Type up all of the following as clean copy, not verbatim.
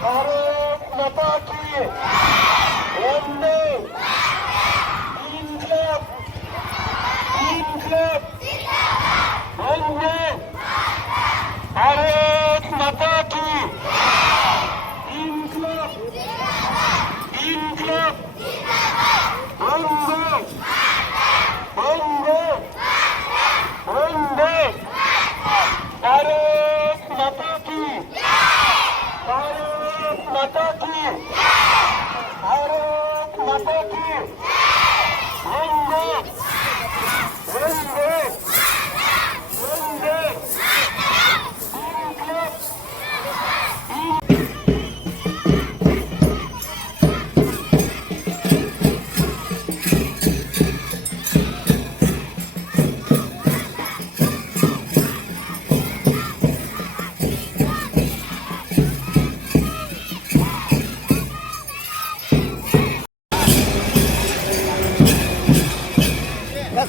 भारत माता की वंदे इन्क्लाब वंदे भारत माता की इन्क्लाब वंदे वंदे वंदे भारत माता की भारत माता की भारत माता की वंदे वंदे वंदे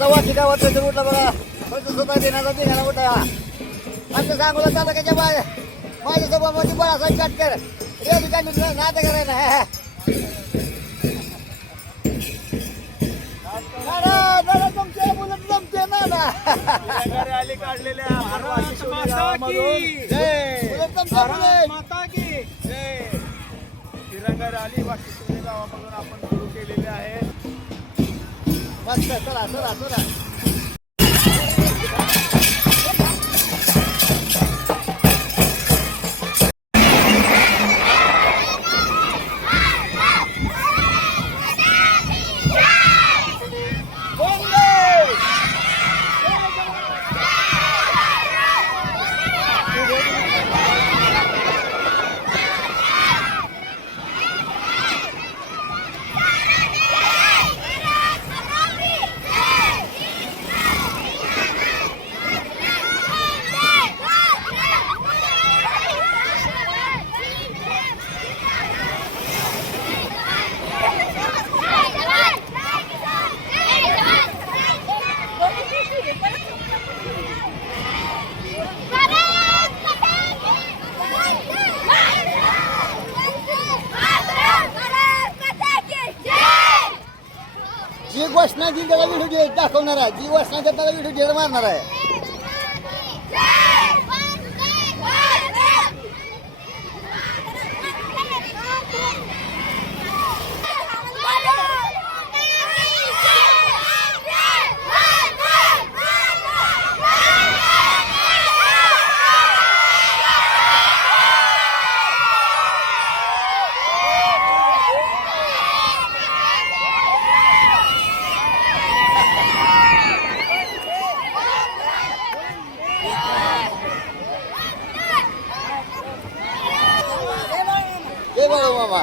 वाची गावात उठला बघा स्वतः देण्याचा निघाला उठा आमच्या सांगोला तालुक्याच्या माझ्यासोबत मोठी बाळासाहेब काटकर रेडी काढली नातं करायला तुमच्या मुलं जमते ना रॅली काढलेल्या माता की जय. तिरंगा रॅली वाशिष्ठी गावामधून आपण सुरू केलेली आहे. मस्त चला चला चला जी घोषणा जी त्याला व्हिडिओ दाखवणार आहे जी घोषणा त्याला व्हिडिओ मारणार आहे जय बाळू मामा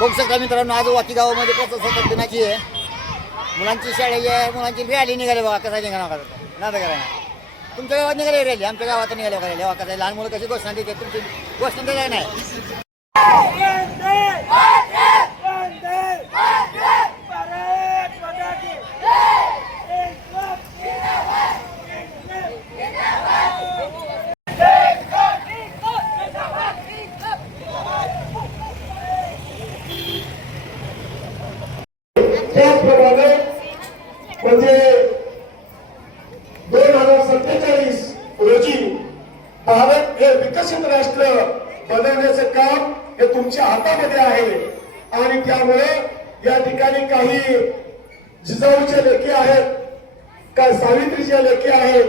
बघू शकता मित्रांनो आज वाकी गावामध्ये प्रजासत्ताक दिनाची आहे मुलांची शाळेची मुलांची रॅली निघाली बघा कसा निघाला नादा करायला तुमच्या गावात निघाले रॅली आमच्या गावात निघाले बघा रॅली कसं लहान मुलं कशी घोषणा देते तुमची घोषणा देणार नाही त्याचप्रमाणे म्हणजे 2047 रोजी भारत हे विकसित राष्ट्र बनवण्याचे काम हे तुमच्या हातामध्ये आहे आणि त्यामुळे या ठिकाणी काही जिजाऊच्या लेखी आहेत, काय सावित्रीच्या लेखी आहेत,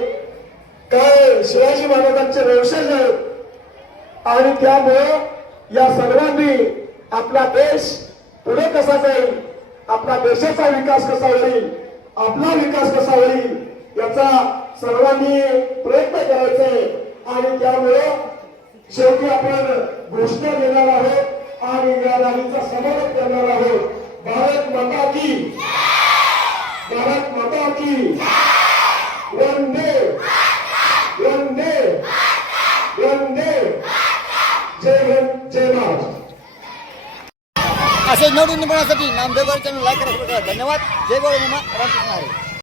काय शिवाजी महाराजांचे वंशज आहेत आणि त्यामुळं या सर्वांनी आपला देश पुढे कसा जाईल, आपला देशाचा विकास कसा होईल, आपला विकास कसा होईल याचा सर्वांनी प्रयत्न करायचे आणि त्यामुळं शेवटी आपण घोषणा देणार आहोत आणि या रॅलीचा समारोप करणार आहोत. भारत माता की, भारत माता की, वंदे वंदे वंदे, जय हिंद जय महाराष्ट्र. असे नवनिर्माणासाठी नामदेव चॅनल लाईक करा. धन्यवाद. जय गौरव रामकृष्ण हरी.